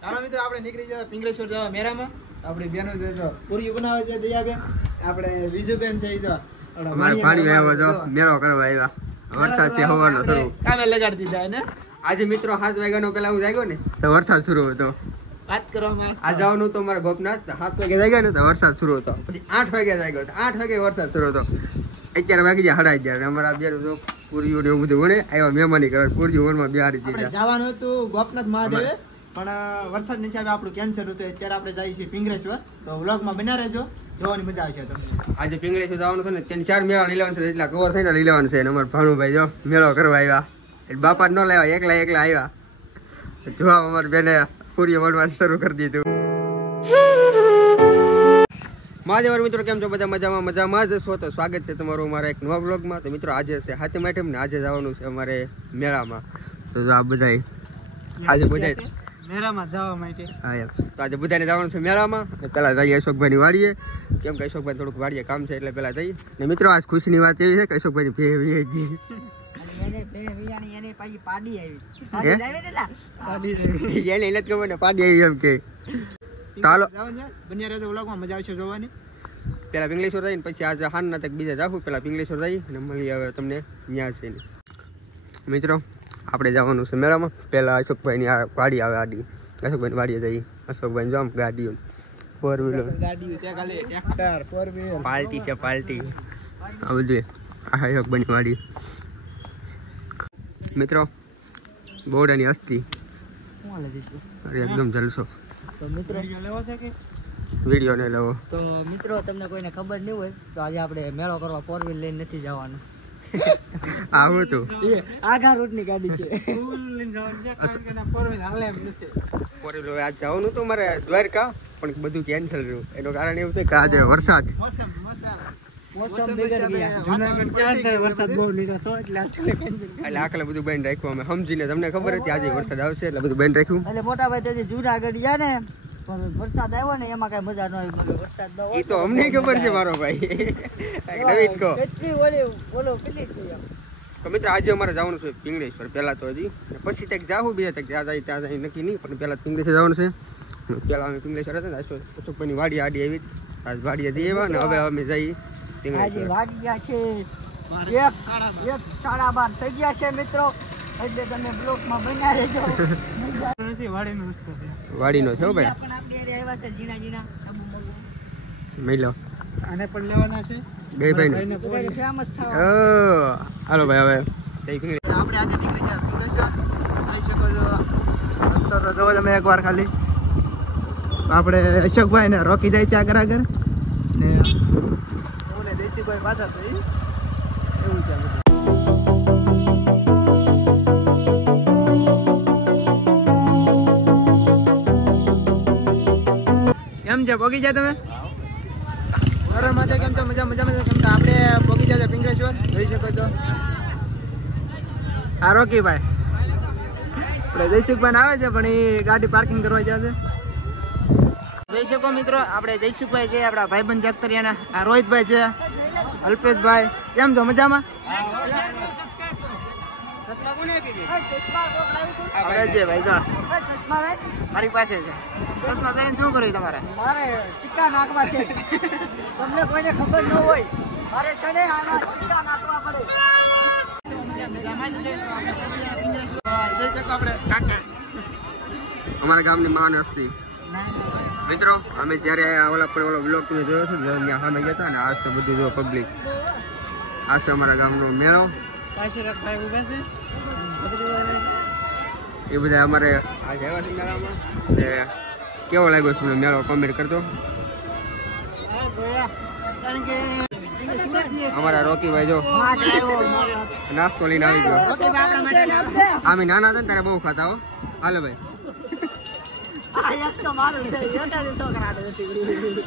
ચાલો મિત્રો આપણે નીકળી જવા પિંગળેશ્વર જવા મેળામાં. આપણી બેનો જો પૂરી બનાવે છે દયાબેન, આપણે વિજુબેન છે તો અમારે પાણી આવ્યો તો મેળો કરવા આવ્યા. વરસાદ થી હવાનો શરૂ કામે લગાડી દીધા ને. આજે મિત્રો 7 વાગ્યાનો પેલા હું જાગ્યો ને તો વરસાદ શરૂ હતો. વાત કરવામાં આ જવાનું તો મારા ગોપનાથ 7 વાગે જાગ્યા ને તો વરસાદ શરૂ હતો. પછી 8 વાગે જાગ્યો તો 8 વાગે વરસાદ શરૂ હતો. 11 વાગે જાય 11:30 અમારા બેન જો પૂરીઓ ને એવું બધું વણે આવ્યા મહેમાની કરવા. પૂરીઓ વણમાં બિહારી દીધા. જવાનું હતું ગોપનાથ મહાદેવે પણ વરસાદ નીચે આપણું કેન્સર હતું. અત્યારે આપણે જઈએ છીએ પિંગળેશ્વર. તો વ્લોગમાં બના રહેજો, જોવાની મજા આવશે તમને. આજે પિંગળેશ્વર જવાનું છે ને 3-4 મેળા લઈ લેવાનું છે. એટલા કવર થઈને લઈ લેવાનું છે. અમારા ભાણુભાઈ જો મેળો કરવા આવ્યા. બાપા ન લાવ્યા, એકલા આવ્યા. જોવા અમારી બેને પૂરીઓ વણવાનું શરૂ કરી દીધું. મહાદેવ મિત્રો કેમ છો? બધા મજામાં જ છો? તો સ્વાગત છે તમારું અમારા એક નવા બ્લોગમાં. તો મિત્રો આજે છે 7મી આઠમ ને આજે જવાનું છે અમારે મેળામાં. તો આ બધા આજે બધા મેળામાં જવા માટે હા યાર તો આજે બધાને જવાનું છે મેળામાં. પેલા જઈએ અશોકભાઈની વાડીએ, કેમ કે અશોકભાઈ થોડુંક વાડીએ કામ છે એટલે પેલા જઈએ. ને મિત્રો આજ ખુશીની વાત એવી છે કે અશોકભાઈની ભે વીજી એને એટલે ખબર ને પાડી આવી એમ કે. ચાલો બન્યા રહેજો વ્લોગમાં, મજા આવશે જોવાની. પેલા પિંગળેશ્વર જઈને પછી આજે હાનના તક બીજા જાવું. પેલા પિંગળેશ્વર જઈ અને મળી આવે તમને ત્યાં છે. મિત્રો આપણે જવાનું છે મેળામાં. પેલા અશોકભાઈની આ વાડી આવે આડી. અશોકભાઈની વાડીએ જઈ. અશોકભાઈ જો આમ ગાડીઓ 4 વ્હીલર ગાડીઓ છે, ખાલી ટ્રેક્ટર 4 વ્હીલર પાર્ટી છે પાર્ટી. આ બધું આ અશોકભાઈની વાડી. મિત્રો બોડાની હસ્તી અરે એકદમ જલસો. તો મિત્રો લેવો છે કે વિડીયો ને લેવો. તો મિત્રો તમને કોઈને ખબર નહીં હોય તો આજે આપણે મેળો કરવા 4 વ્હીલ લઈને નથી જવાનું. આવું તું આગા રૂટ ની ગાડી છે. ફૂલ લઈને જવાનું છે કારણ કે 4 વ્હીલ હાલે એમ નથી. 4 વ્હીલ આજ જવાનું તો મારે દ્વારકા પણ બધું કેન્સલ રહ્યું. એનું કારણ એવું છે કે આજે વરસાદ મોસમ બગડ ગયા. જૂનાગઢ ક્યાં થાય વરસાદ બહુ લીધો તો એટલે આજકાલ કેન્સલ. એટલે આખલે બધું બંધ રાખ્યું અમે સમજીને. તમને ખબર હતી આજે વરસાદ આવશે એટલે બધું બંધ રાખ્યું. એટલે મોટા ભાઈ તેથી જૂનાગઢ ગયા ને પણ વરસાદ આવ્યો ને એમાં કઈ મજા ન આવી. વરસાદ ન હોય એ તો અમને ખબર છે મારો ભાઈ. નવીન કહો કેટલી ઓલો પેલી છે. તો મિત્રો આજે અમારે જવાનું છે પિંગળેશ્વર. પહેલા તો હજી પછી તક જાવું, બીજા તક જ્યાં જાય ત્યાં જાય નક્કી નહીં. પણ પહેલા પિંગળેશ્વર જવાનું છે. પહેલા અમે પિંગળેશ્વર હતા ને અશોકભાઈની વાડી આડી આવી. આજ વાડીએ જઈએ એવા ને હવે અમે જઈએ આજે વાગી ગયા છે 1:30 થઈ ગયા છે મિત્રો. એટલે તમે બ્લોકમાં બન્યા રહેજો. વાડીનો છે હો ભાઈ. પણ આપણે આવ્યા છે જીણા મેલો આને પણ લેવાના છે બે ભાઈ ને ફેમસ થવા. હાલો ભાઈ હવે આપણે આજે નીકળી ગયા પિંગળેશ્વર. જોઈ શકો છો રસ્તો તો જોવો તમે એકવાર ખાલી. તો આપણે અશોકભાઈ ને રોકી જાય છે આગળ ને હું ને દેશીભાઈ પાછળ તો એવું છે. કેમ છે પોગી જાય તમે? બરાબર માથે કેમ છો? મજા કેમ છો? આપણે પોગી જાય પિંગળેશ્વર. જોઈ શકો છો આ રોકીભાઈ આપણે જયસુખભાઈ આવે છે પણ એ ગાડી પાર્કિંગ કરવા જાય છે. જોઈ શકો મિત્રો આપણે જયસુખભાઈ છે, આપણા ભાઈબંધ જગતરિયાના. આ રોહિતભાઈ છે, અલ્પેશભાઈ. કેમ છો? મજામાં? મારી પાસે છે ચશ્મા પહેરીને શું કર્યું તમારે? મારે ચિક્કા નાખવા છે. તમને કોઈને ખબર ન હોય મારે છે ને આમાં ચિક્કા નાખવા પડે. અમારા ગામની માન હસ્તી. મિત્રો અમે જયારે ઓલો બ્લોગ તમે જોયો છો ત્યાં સામે ગયા હતા ને આજ તો બધું જો પબ્લિક. આ છે અમારા ગામનો મેળો. એ બધા અમારે આજે આવ્યા છે મેળામાં. કેવો લાગ્યો છે મેળો કોમેન્ટ કરજો. અમારા રોકીભાઈ જો નાસ્તો લઈને આવી ગયો. અમે નાના હતા ને ત્યારે બહુ ખાતા હો. હાલો ભાઈ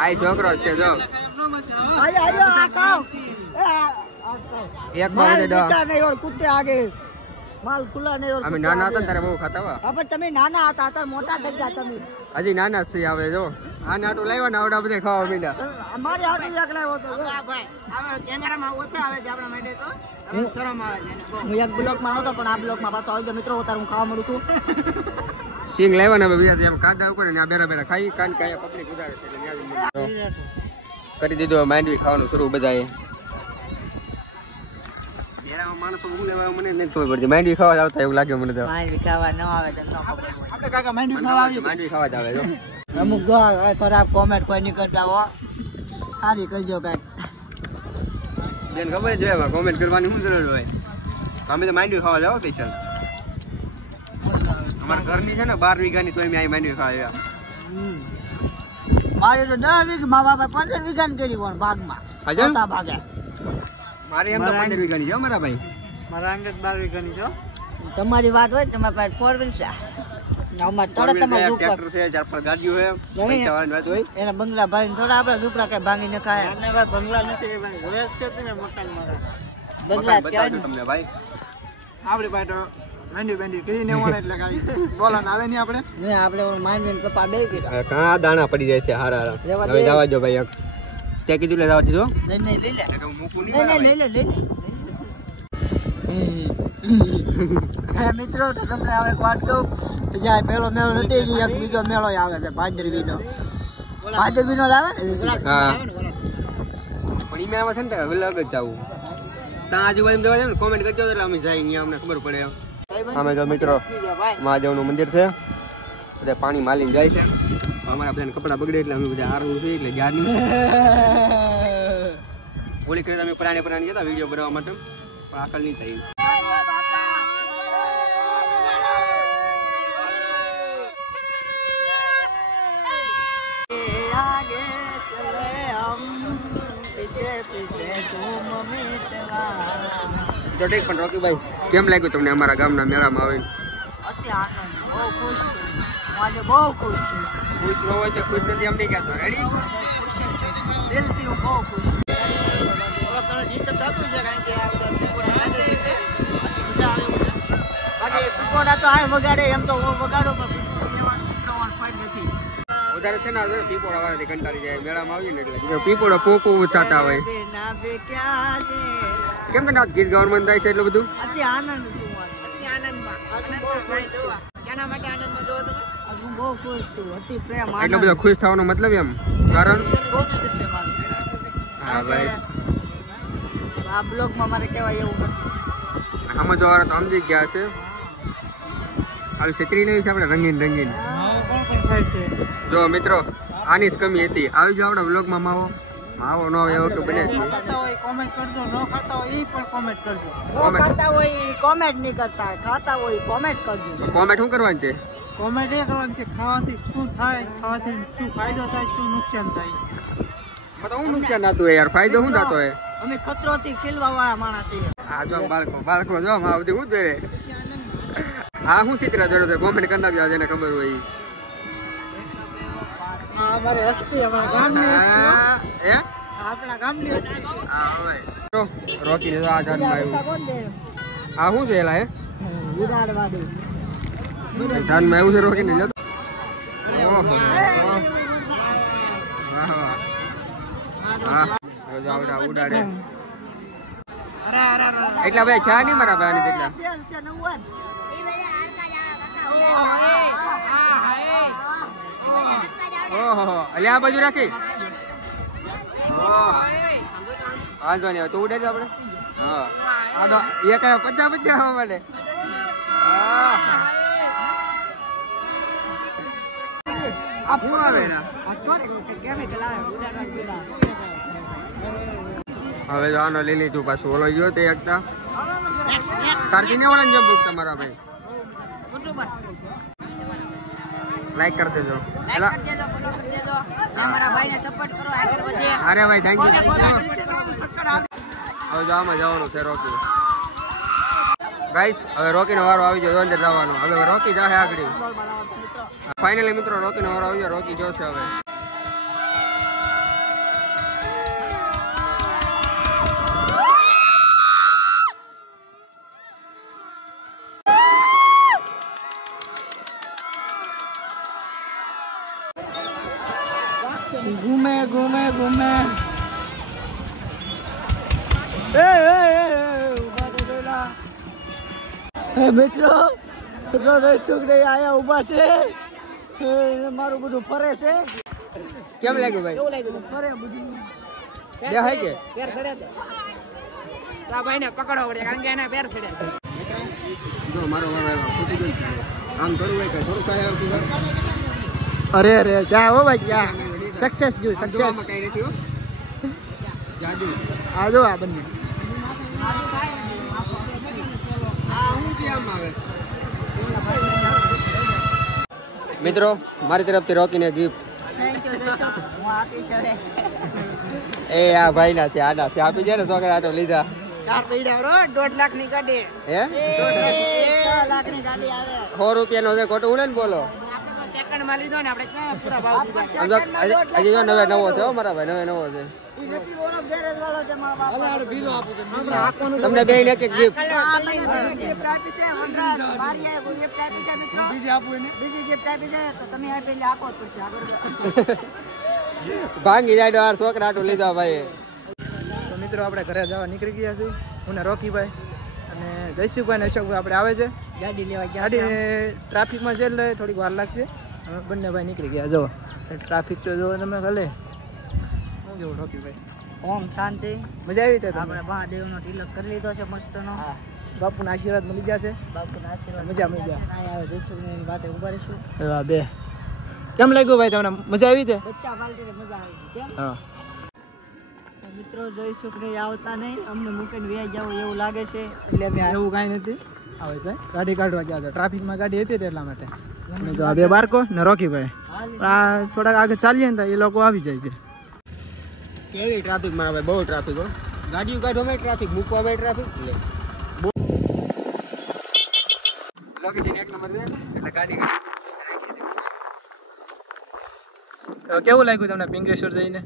આ છોકરો જ છે જો એક અમે નાના હતા ત્યારે બહુ ખાતા. હવે તમે નાના હતા અત્યારે મોટા થઈ ગયા તમે. હજી નાના જ છે. આવે જો આ નાટું લાવ્યા ને આવડા બધા ખાવા મીડા. અમારે આટલું એક લાવ્યો હતો ભાઈ. હવે કેમેરામાં ઓછા આવે છે આપણા માટે તો શરમ આવે છે. હું એક બ્લોકમાં આવતો પણ આ બ્લોકમાં પાછો આવી ગયો મિત્રો. અત્યારે હું ખાવા મળું છું. સિંગ લાવ્યા ને બીજા એમ કાદા ઉપર ને આ બેરા બેરા ખાઈ કાન કાયા પબ્લિક ઉડાડે છે એટલે કરી દીધું માંડવી ખાવાનું શરૂ બધાએ બેરામાં માણસો હું લેવા મને નથી ખબર પડતી માંડવી ખાવા આવતા એવું લાગે મને તો માંડવી ખાવા ન આવે તો ન ખબર આપણે કાકા માંડવી ખાવા આવી માંડવી ખાવા જ આવે જો અમુક ખરાબ કોમેન્ટ કોઈ નહીં કરતા હો સારી કરજો કાંઈક બેન ખબર જ હોય કોમેન્ટ કરવાની શું જરૂર હોય અમે તો માંડવી ખાવા જાવ સ્પેશિયલ અમારા ઘરની છે ને 12 વીઘાની તો અમે અહીં માંડવી ખાવા આવ્યા મારે તો 10 વીઘા મા બાપા 15 વીઘાની કરી કોણ ભાગમાં હતા ભાગે મારે એમ તો 15 વીઘાની છે મારા ભાઈ મારા અંગત 12 વીઘાની છો તમારી વાત હોય તમારી પાસે 4 વ્હીલ છે અમારે તરત તમારે ટ્રેક્ટર છે 4-5 ગાડીઓ છે પૈસા વાળાની વાત હોય એના બંગલા ભાઈ થોડા આપણે ઝૂપડા કઈ ભાંગી ન ખાય બંગલા નથી ભાઈ વેસ છે તમે મકાન મારા બંગલા બતાવજો તમને ભાઈ આપણી પાસે માંડવી બેંડી કરીને હોને એટલે કાઈ બોલાન આવે નહીં આપણે ને આપણે માંડીને કપા બે કીધા કા દાણા પડી જાય છે હારા હવે જવા દો ભાઈ તે કીધું લે જવા દીધો નહીં લઈ લે હું મૂકું લઈ લે મિત્રો તો તમને હવે એક વાત કહું જ્યાં પેલો મેળો નથી એક બીજો મેળો આવે છે ભાદરવીનો જ આવે ને હા પણ ઈ મેળામાં છે ને અલગ જ જવું ત્યાં આજુબાજુ જવા છે ને કોમેન્ટ કરજો એટલે અમે જાય અહીંયા અમને ખબર પડે અમે જો મિત્રો મહાદેવનું મંદિર છે બધા પાણી માલીને જાય છે અમારા બધાને કપડા બગડે એટલે અમે બધા હારવું છે એટલે ગયા નહીં ઓલી કરી અમે પુરાણે ગયા વિડીયો બનાવવા માટે પણ આકલ નહીં થઈ તો ઠીક પણ રોકીભાઈ કેમ લાગ્યું તમને અમારા ગામના મેળામાં આવીને અતિ આનંદ બહુ ખુશ છું આજે બહુ ખુશ છું ખુશ ન હોય તો ખુશ નથી એમ નહીં કહેતો રેડી દિલથી હું બહુ ખુશ છું પકોડા તો આ વગાડે એમ તો હું વગાડો પણ નથી વધારે છે ને પીપોડા વાળાથી કંટાળી જાય મેળામાં આવીએ ને એટલે પીપોડા પોકો થતા હોય કેમ કે ગીત ગાવાનું મન થાય છે એટલું બધું અતિ આનંદ છું અતિ આનંદમાં બહુ ખુશ છું કેના માટે આનંદમાં જો તમે હું બહુ ખુશ છું અતિ પ્રેમ એટલો બધો ખુશ થવાનો મતલબ એમ કારણ બહુ જ છે મારું હા ભાઈ આ બ્લોગમાં મારે કહેવાય એવું નથી સમજવાવાળા તો સમજી ગયા છે આવી છત્રી લેવી છે આપણે રંગીન જો મિત્રો આની જ કમી હતી આવી જો આપણા બ્લોગમાં માવો ન આવે એવો કે બને કોમેન્ટ કરજો ન ખાતા હોય એ પણ કોમેન્ટ કરજો ખાતા હોય કોમેન્ટ નહીં કરતા ખાતા હોય કોમેન્ટ કરજો કોમેન્ટ શું કરવાની છે કોમેન્ટ એ કરવાની છે ખાવાથી શું થાય ખાવાથી શું ફાયદો થાય શું નુકસાન થાય તો હું નુકસાન થતું હોય યાર ફાયદો શું થતો હોય અમે ખતરોથી ખીલવા વાળા માણસ છીએ આ જો બાળકો જો માં આવતી હું દોરે આ હું ચિત્ર દોરો તો કોમેન્ટ કરી નાખજો જેને ખબર હોય અમારી વસ્તી અમારા ગામની વસ્તી એ આપણા ગામની વસ્તી હા હવે તો રોકી ને આ જાન માં આ શું છે એલા હે ઉડાડવાનું જાન માં એવું છે રોકી ને ઓહો વાહ વાહ ઉડાડે એટલા ભાઈ ચા નહીં મારા ભાઈ જેટલા ઓહો અલ્યા આ બાજુ રાખી વાંધો નહીં તું ઉડે આપણે હા એક 50 આવવા માટે હવે જો આનો લઈ લીધું પાછું ઓલો ગયો તે એકતા તારથી ને ઓલા જમ તમારા ભાઈ લાઈક કરી દેજો અરે ભાઈ થેન્ક યુ હવે જો આમાં જવાનું છે રોકી ગાઈસ હવે રોકીનો વારો આવી ગયો અંદર જવાનો હવે રોકી જાહે આગળ ફાઇનલી મિત્રો રોકીનો વારો આવી ગયો રોકી જોશે હવે घूमे घूमे घूमे મિત્રો જો દર્શક ને આયા ઊભા છે મારું બધું ફરે છે. કેમ લાગ્યું ભાઈ? કેવું લાગ્યું? ફરે બધું બે હાઈ કે પેર ચડ્યા તો આ ભાઈને પકડો પડે કારણ કે એના પેર ચડ્યા. જો મારો વારો આવ્યો ફૂટી ગયો. આમ થોડું હોય કે થોડું કાંઈ આવતું હોય. અરે અરે ચા હો ભાઈ ચા સક્સેસ જો સક્સેસ. આમાં કાંઈ નથી હો. જાદુ. આ જો આ બંને આ હું કેમ આવે? મિત્રો મારી તરફથી રોકીને ગિફ્ટ. થેન્ક યુ દર્શક હું આપીશ હવે. એ આ ભાઈ ના છે આડા છે આપી છે ને છોકરા આટો લીધા 4 પૈડા રો 1.5 લાખ ની ગાડી. હે 1.5 લાખ ની ગાડી આવે. 100 રૂપિયાનો છે ખોટું હું ને બોલો. આપણે તો સેકન્ડ માં લીધો ને આપણે ક્યાં પૂરા ભાવ દીધા. આમ તો હજી જો નવે નવો છે હો મારા ભાઈ નવે નવો છે. ઈ નથી ઓલો ગેરેજ વાળો છે મારા બાપા. હવે બીજો આપું છું. આપણે આકોનું તમને બે ને એક એક ગિફ્ટ. આ મને ગિફ્ટ આપી છે વનરાજ મારીએ ગિફ્ટ આપી છે મિત્રો. બીજી આપું એને બીજી ગિફ્ટ આપી છે તો તમે આપી એટલે આકો જ પડશે આગળ. ભાંગી જાય આ છોકરા આટો લીધા ભાઈ. તો મિત્રો આપણે ઘરે જવા નીકળી ગયા છીએ હું ને રોકીભાઈ અને જયસુખભાઈ ને અશોકભાઈ આપણે આવે છે ગાડી લેવા ગયા ગાડી ટ્રાફિકમાં છે એટલે થોડીક વાર લાગશે. અમે બંને ભાઈ નીકળી ગયા જો ટ્રાફિક તો જો તમે ભલે શું કેવું રોકીભાઈ? ઓમ શાંતિ. મજા આવી હતી આપણે મહાદેવનો તિલક કરી લીધો છે મસ્તનો. બાપુના આશીર્વાદ મળી ગયા છે. બાપુના આશીર્વાદ મજા મજા. અહીંયા આવે જયસુખની એની વાતે ઉભા રહીશું. હા બે કેમ લાગ્યું ભાઈ તમને? મજા આવી છે? બચ્ચા પાલટીને મજા આવી કેમ? હા મિત્રો જયસુખની આવતા નહીં અમને મૂકીને વ્યાઈ જાવ એવું લાગે છે એટલે અમે એવું કાંઈ નથી આવે છે ગાડી કાઢવા ગયા છે ટ્રાફિકમાં ગાડી હતી એટલા માટે. અને તો આ બે બાળકો ને રોકીભાઈ આ થોડાક આગળ ચાલીએ ને તો એ લોકો આવી જાય છે. કેવી ટ્રાફિક મારા ભાઈ? બહુ ટ્રાફિક હો. ગાડીઓ કાઢવા માં ટ્રાફિક, મૂકવા માં ટ્રાફિક. લોકેશન એક નંબર છે એટલે ગાડી તો કેવું લાગ્યું તમને પિંગલેશ્વર જઈને?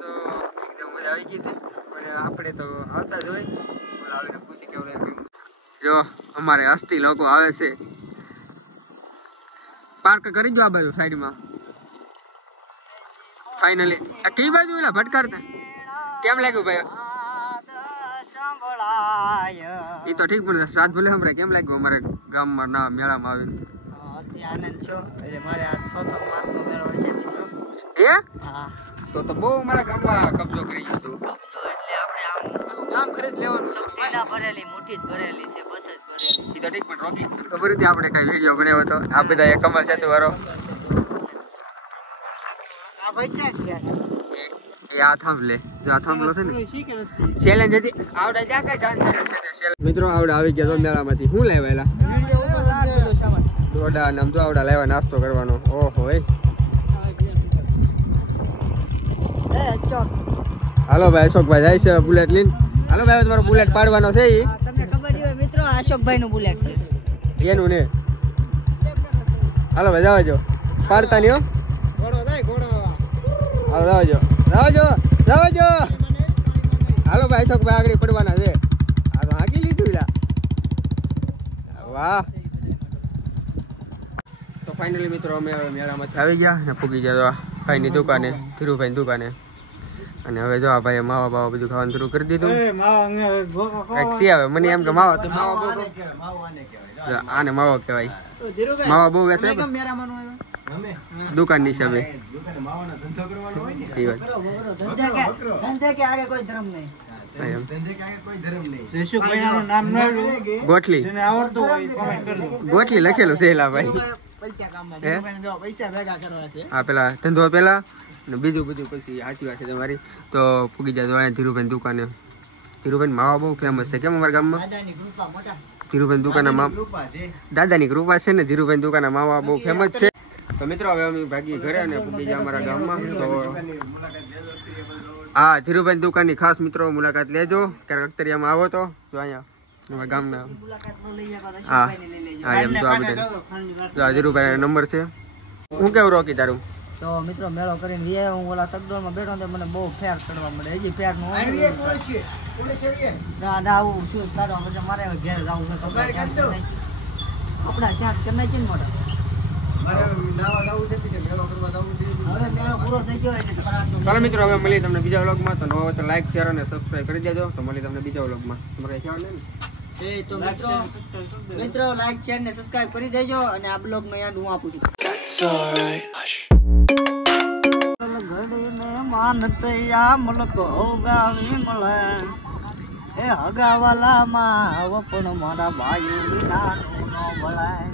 તો મજા આવી ગઈ હતી પણ આપણે તો આવતા જ હોય. આવીને પૂછી કેવું લાગ્યું. જો અમારે અસ્તી લોકો આવે છે. પાર્ક કરી દો આ બાજુ સાઈડમાં. ફાઇનલી આ કઈ બાજુ એલા ભટકારતા કેમ લાગ્યું ભાઈ? એ તો ઠીક પણ સાત ભલે સંભળાય. કેમ લાગ્યું અમારે ગામમાં ના મેળામાં આવીને? આનંદ છો એટલે મારે આ ચોથો માસનો મેળો હોય છે મિત્રો. એ હા તો બહુ મારા ગામમાં કબજો કરી દીધો. એટલે આપણે આમ કામ ખરીદ લેવાનું છે. ટીલા ભરેલી મુઠ્ઠી જ ભરેલી છે બધ જ ભરેલી છે. સીધો ઠીક પણ રોકી ખબર હતી આપણે કઈ વિડીયો બનાવ્યો હતો. આ બધા એક કમલ સેતુ વાળો આ ભાઈ ક્યાં છે એ આ થાંભલે જો આ થાંભલો છે ને ચેલેન્જ હતી. આવડે જા કઈ જાણ મિત્રો આવડે આવી ગયા તો મેળામાંથી શું લેવાયેલા દોડા નામ તો આવડા લેવા નાસ્તો કરવાનો. ઓહો એ ચોક. હાલો ભાઈ અશોકભાઈ જાય છે બુલેટ લઈને. હાલો ભાઈ તમારો બુલેટ પાડવાનો છે ઈ તમને ખબર હોય મિત્રો અશોકભાઈ નું બુલેટ છે એનું ને. હાલો ભાઈ જવા જો પાડતા નહીં હો. હાલો જવા જો. હાલો ભાઈ અશોકભાઈ આગળ પડવાના છે. આ તો હાકી લીધું લા. વાહ. તો ફાઇનલી મિત્રો અમે હવે મેળામાંથી આવી ગયા ને પૂગી ગયા ભાઈની દુકાને, ધીરુભાઈની દુકાને. અને હવે જો આ ભાઈ માવા બાવા બધું ખાવાનું શરૂ કરી દીધું. કઈક આવે મને એમ કે માવા તો માવા બહુ આને માવો કહેવાય. માવા બહુ વેચે દુકાન ની હિસાબે. ધંધે કે આગે કોઈ ધર્મ નહીં. ગોઠલી ગોઠલી લખેલું છે એલા ભાઈ. હા પેલા ધંધો પેલા ને બીજું બધું પછી. સાચી વાત છે તમારી. તો પૂગી જાય અહીંયા ધીરુભાઈ દુકાને. ધીરુભાઈ માવા બહુ ફેમસ છે કેમ અમારા ગામમાં? ધીરુભાઈ દુકાન દાદાની કૃપા છે ને. ધીરુભાઈ દુકાન માવા બહુ ફેમસ છે. તો મિત્રો હવે અમે ભાગી ઘરે અને પૂગી જાય અમારા ગામમાં. તો હા ધીરુભાઈ દુકાનની ખાસ મિત્રો મુલાકાત લેજો. ક્યારેક અખતરિયામાં આવો તો અહીંયા અમારા ગામના. હા હા એમ તો આ બધા ધીરુભાઈ નંબર છે. હું કેવું રોકી તારું? તો મિત્રો મેળો કરીને વ્યાય હું ઓલા સગડોળમાં બેઠો તો મને બહુ ફેર ચડવા મળે. હજી ફેર નું ના ના આવું શું કાઢવા પછી મારે ઘેર જવું છે. આપડા શાક કેમ છે ને મોટા હવે મેળો પૂરો થઈ ગયો એટલે ચાલો મિત્રો હવે મળીએ તમને બીજા વ્લોગમાં. તો નવા હોય તો લાઈક શેર અને સબસ્ક્રાઈબ કરી દેજો. તો મળીએ તમને બીજા વ્લોગમાં. તમારે ખ્યાલ નહીં ને તો મિત્રો લાઈક શેર ને સબસ્ક્રાઇબ કરી દેજો અને આ બ્લોગ નો યાદ હું આપું છું. ઘડી ને માનતે આ મલક ઓગાવી મળે એ હગાવાલા માં પણ મારા ભાઈ વિના નો ભલાય.